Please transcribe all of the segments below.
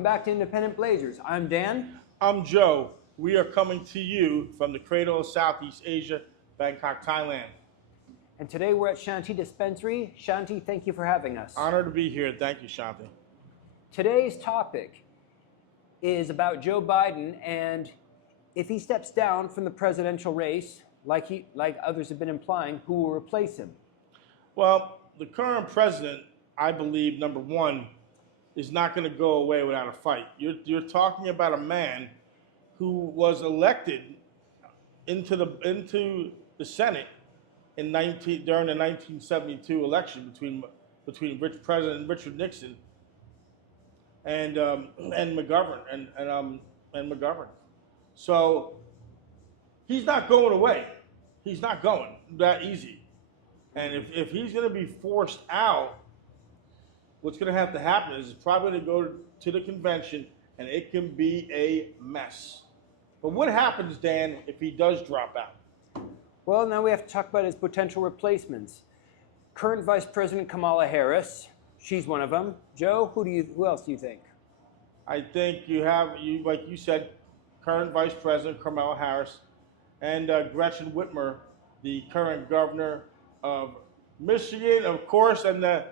Welcome back to Independent Blazers. I'm Dan. I'm Joe. We are coming to you from the cradle of Southeast Asia, Bangkok, Thailand. And today we're at Shanti Dispensary. Shanti, thank you for having us. Honored to be here. Thank you, Shanti. Today's topic is about Joe Biden, and if he steps down from the presidential race, like others have been implying, who will replace him? Well, the current president, I believe, number one, is not going to go away without a fight. You're talking about a man who was elected into the Senate during the 1972 election between President Richard Nixon and McGovern and McGovern. So he's not going away. He's not going that easy. And if he's going to be forced out, what's going to have to happen is it's probably going to go to the convention, and it can be a mess. But what happens, Dan, if he does drop out? Well, now we have to talk about his potential replacements. Current Vice President Kamala Harris, she's one of them. Joe, who else do you think? I think like you said, current Vice President Kamala Harris, and Gretchen Whitmer, the current governor of Michigan, of course, and the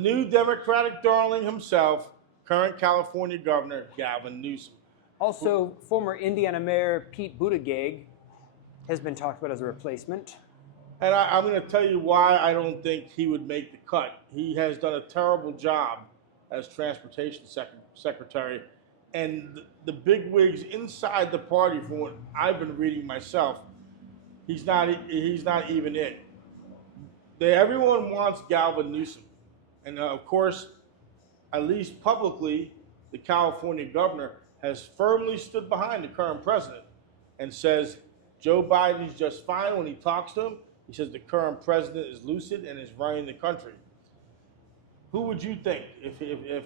new Democratic darling himself, current California Governor Gavin Newsom. Also, former Indiana Mayor Pete Buttigieg has been talked about as a replacement. And I'm going to tell you why I don't think he would make the cut. He has done a terrible job as transportation secretary, and the bigwigs inside the party, from what I've been reading myself, he's not even it. Everyone wants Gavin Newsom. And of course, at least publicly, the California governor has firmly stood behind the current president and says Joe Biden's just fine when he talks to him. He says the current president is lucid and is running the country. Who would you think if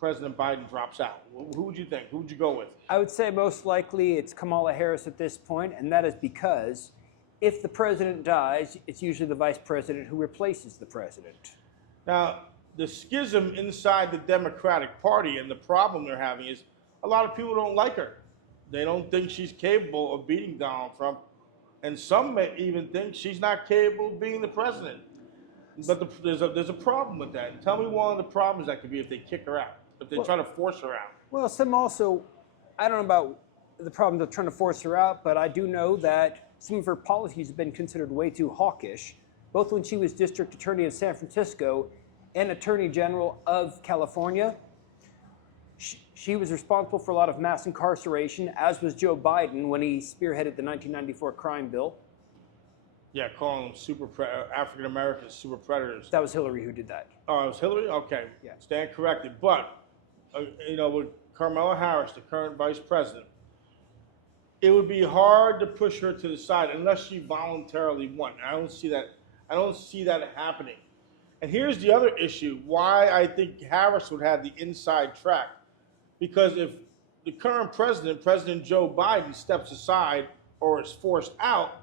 President Biden drops out? Who would you think? Who would you go with? I would say most likely it's Kamala Harris at this point, and that is because if the president dies, it's usually the vice president who replaces the president. Now, the schism inside the Democratic Party and the problem they're having is a lot of people don't like her. They don't think she's capable of beating Donald Trump, and some may even think she's not capable of being the president. But there's a problem with that. And tell me one of the problems that could be if they kick her out, if they try to force her out. Well, some also, I don't know about the problem of trying to force her out, but I do know that some of her policies have been considered way too hawkish, both when she was district attorney of San Francisco and attorney general of California. She was responsible for a lot of mass incarceration, as was Joe Biden when he spearheaded the 1994 crime bill. Yeah, calling them African Americans super predators. That was Hillary who did that. Oh, it was Hillary? Okay, yeah. Stand corrected. But, with Kamala Harris, the current vice president, it would be hard to push her to the side unless she voluntarily won. I don't see that happening. And here's the other issue, why I think Harris would have the inside track. Because if the current president, President Joe Biden, steps aside or is forced out,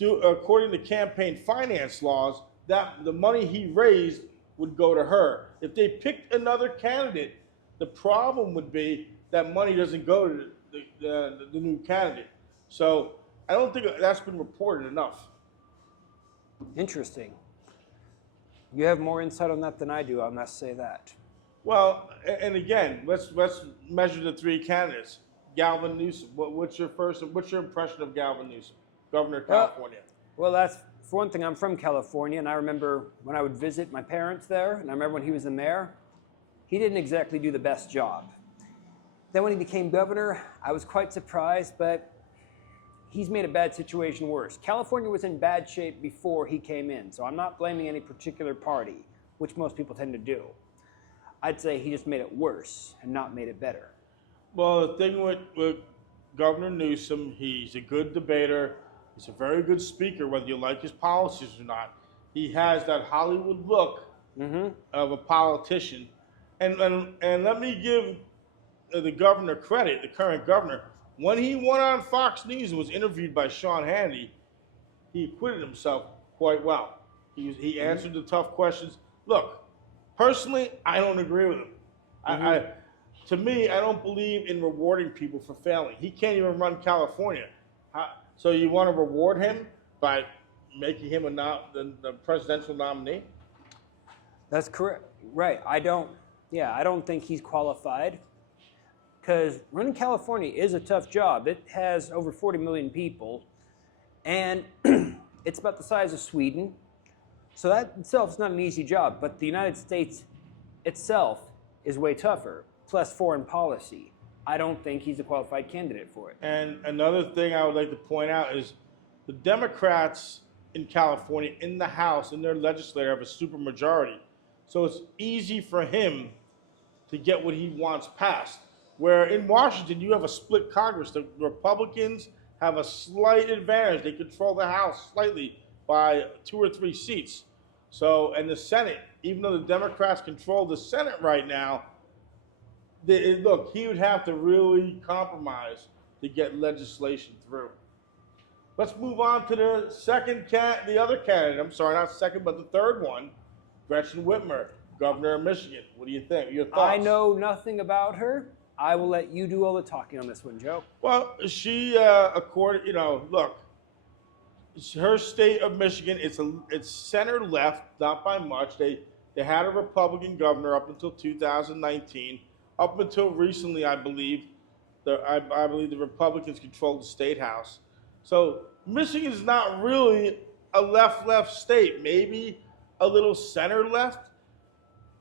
according to campaign finance laws, that the money he raised would go to her. If they picked another candidate, the problem would be that money doesn't go to the new candidate. So I don't think that's been reported enough. Interesting. You have more insight on that than I do, I must say that. Well, and again, let's measure the three candidates. Gavin Newsom. What's your impression of Gavin Newsom, Governor of California? Well, that's, for one thing, I'm from California, and I remember when I would visit my parents there, and I remember when he was the mayor, he didn't exactly do the best job. Then when he became governor, I was quite surprised, but he's made a bad situation worse. California was in bad shape before he came in, so I'm not blaming any particular party, which most people tend to do. I'd say he just made it worse and not made it better. Well, the thing with Governor Newsom, he's a good debater. He's a very good speaker, whether you like his policies or not. He has that Hollywood look of a politician. And let me give the governor credit, the current governor. When he went on Fox News and was interviewed by Sean Hannity, he acquitted himself quite well. He answered the tough questions. Look, personally, I don't agree with him. to me, I don't believe in rewarding people for failing. He can't even run California. So you want to reward him by making him the presidential nominee? That's correct. Right. I don't think he's qualified, because running California is a tough job. It has over 40 million people, and it's about the size of Sweden. So that itself is not an easy job, but the United States itself is way tougher, plus foreign policy. I don't think he's a qualified candidate for it. And another thing I would like to point out is the Democrats in California, in the House, in their legislature, have a supermajority. So it's easy for him to get what he wants passed. Where in Washington, you have a split Congress. The Republicans have a slight advantage. They control the House slightly by 2 or 3 seats. So, and the Senate, even though the Democrats control the Senate right now, look, he would have to really compromise to get legislation through. Let's move on to the other candidate. I'm sorry, not second, but the third one, Gretchen Whitmer, governor of Michigan. What do you think? Your thoughts? I know nothing about her. I will let you do all the talking on this one, Joe. Well, she, look, her state of Michigan, it's center left, not by much. They had a Republican governor up until 2019. Up until recently, I believe the Republicans controlled the state house. So Michigan is not really a left state, maybe a little center left.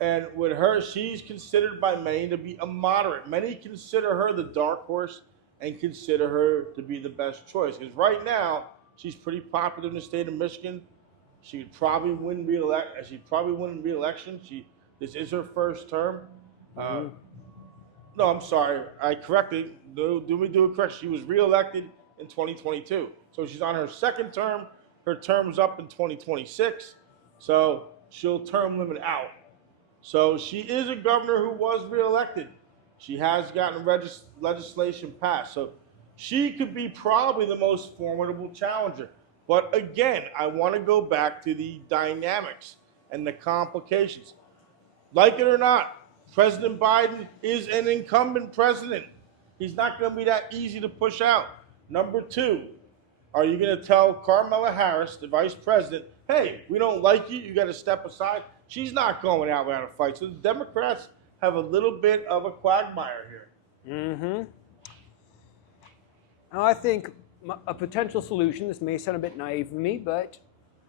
And with her, she's considered by many to be a moderate. Many consider her the dark horse and consider her to be the best choice. Because right now, she's pretty popular in the state of Michigan. She would probably win re-election. This is her first term. No, I'm sorry. I corrected. Do we do it correct? She was re-elected in 2022. So she's on her second term. Her term's up in 2026. So she'll term limit out. So she is a governor who was re-elected. She has gotten legislation passed. So she could be probably the most formidable challenger. But again, I want to go back to the dynamics and the complications. Like it or not, President Biden is an incumbent president. He's not going to be that easy to push out. Number 2, are you going to tell Kamala Harris, the vice president, hey, we don't like you, you got to step aside? She's not going out without a fight. So the Democrats have a little bit of a quagmire here. Now, I think a potential solution, this may sound a bit naive of me, but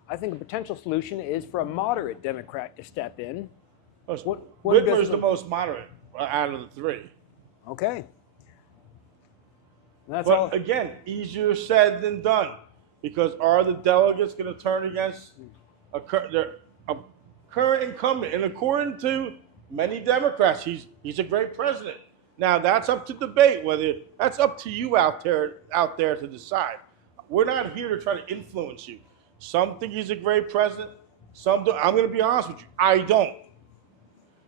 I think a potential solution is for a moderate Democrat to step in. Whitmer's the most moderate out of the 3. Okay. That's but all. Again, easier said than done, because are the delegates going to turn against a current incumbent? And according to many Democrats, he's a great president. Now that's up to debate. That's up to you out there to decide. We're not here to try to influence you. Some think he's a great president. Some don't. I'm going to be honest with you. I don't.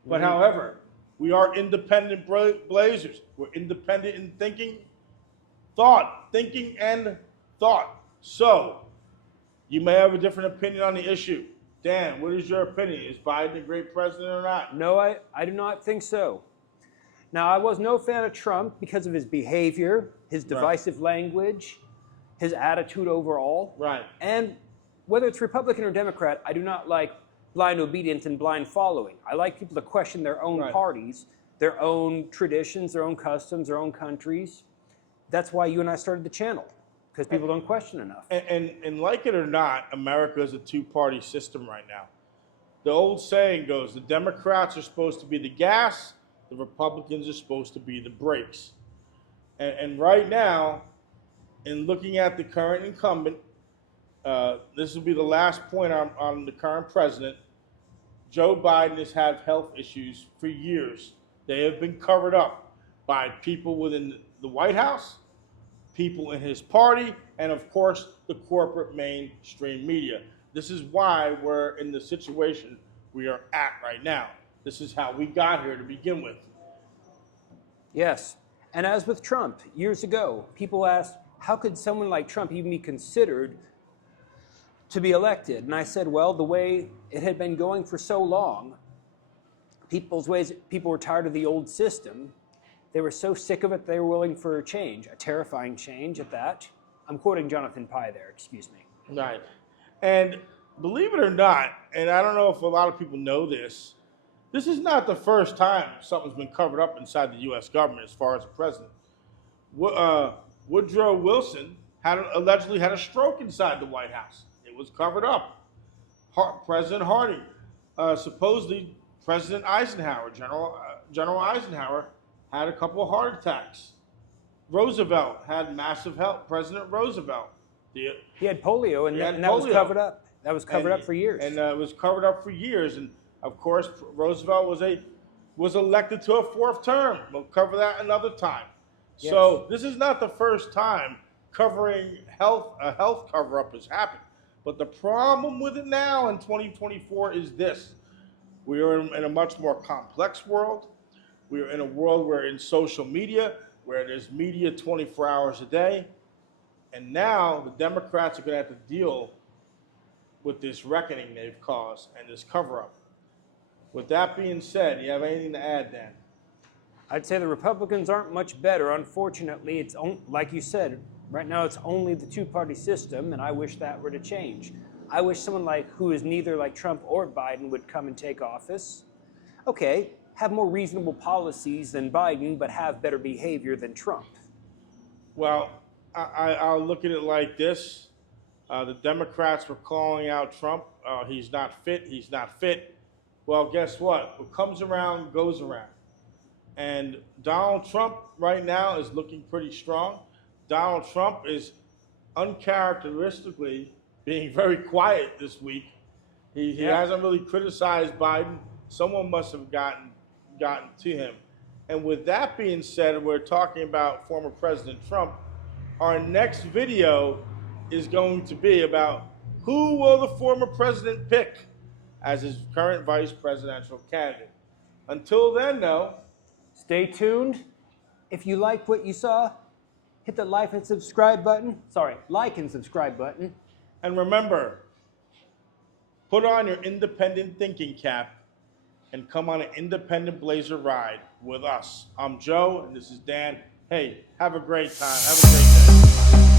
But however, we are independent blazers. We're independent in thinking and thought. So you may have a different opinion on the issue. Dan, what is your opinion? Is Biden a great president or not? No, I do not think so. Now, I was no fan of Trump because of his behavior, his divisive language, his attitude overall. Right. And whether it's Republican or Democrat, I do not like blind obedience and blind following. I like people to question their own parties, their own traditions, their own customs, their own countries. That's why you and I started the channel, because people don't question enough. And like it or not, America is a two-party system right now. The old saying goes, the Democrats are supposed to be the gas, the Republicans are supposed to be the brakes. And right now, in looking at the current incumbent, this will be the last point on the current president. Joe Biden has had health issues for years. They have been covered up by people within the White House, people in his party, and of course, the corporate mainstream media. This is why we're in the situation we are at right now. This is how we got here to begin with. Yes. And as with Trump, years ago, people asked, how could someone like Trump even be considered to be elected? And I said, well, the way it had been going for so long, people were tired of the old system, They were so sick of it, they were willing for a change, a terrifying change at that. I'm quoting Jonathan Pye there, excuse me. Right. And believe it or not, and I don't know if a lot of people know this is not the first time something's been covered up inside the U.S. government as far as the president. Woodrow Wilson allegedly had a stroke inside the White House. It was covered up. President Harding, supposedly President Eisenhower, General Eisenhower, had a couple of heart attacks. Roosevelt had massive health. President Roosevelt. He had polio, and that was covered up. That was covered up for years. And it was covered up for years. And of course, Roosevelt was elected to a fourth term. We'll cover that another time. Yes. So this is not the first time a health cover-up has happened. But the problem with it now in 2024 is this. We are in a much more complex world. We are in a world where in social media, where there's media 24 hours a day. And now the Democrats are going to have to deal with this reckoning they've caused and this cover-up. With that being said, do you have anything to add, Dan? I'd say the Republicans aren't much better. Unfortunately, it's like you said, right now it's only the two-party system, and I wish that were to change. I wish someone who is neither like Trump or Biden would come and take office. Okay, have more reasonable policies than Biden, but have better behavior than Trump. Well, I'll look at it like this. The Democrats were calling out Trump. He's not fit. He's not fit. Well, guess what? What comes around goes around. And Donald Trump right now is looking pretty strong. Donald Trump is uncharacteristically being very quiet this week. He hasn't really criticized Biden. Someone must have gotten to him. And with that being said, we're talking about former President Trump. Our next video is going to be about who will the former president pick as his current vice presidential candidate. Until then, though, stay tuned. If you liked what you saw, hit the like and subscribe button. Like and subscribe button. And remember, put on your independent thinking cap and come on an independent blazer ride with us. I'm Joe, and this is Dan. Hey, have a great time. Have a great day.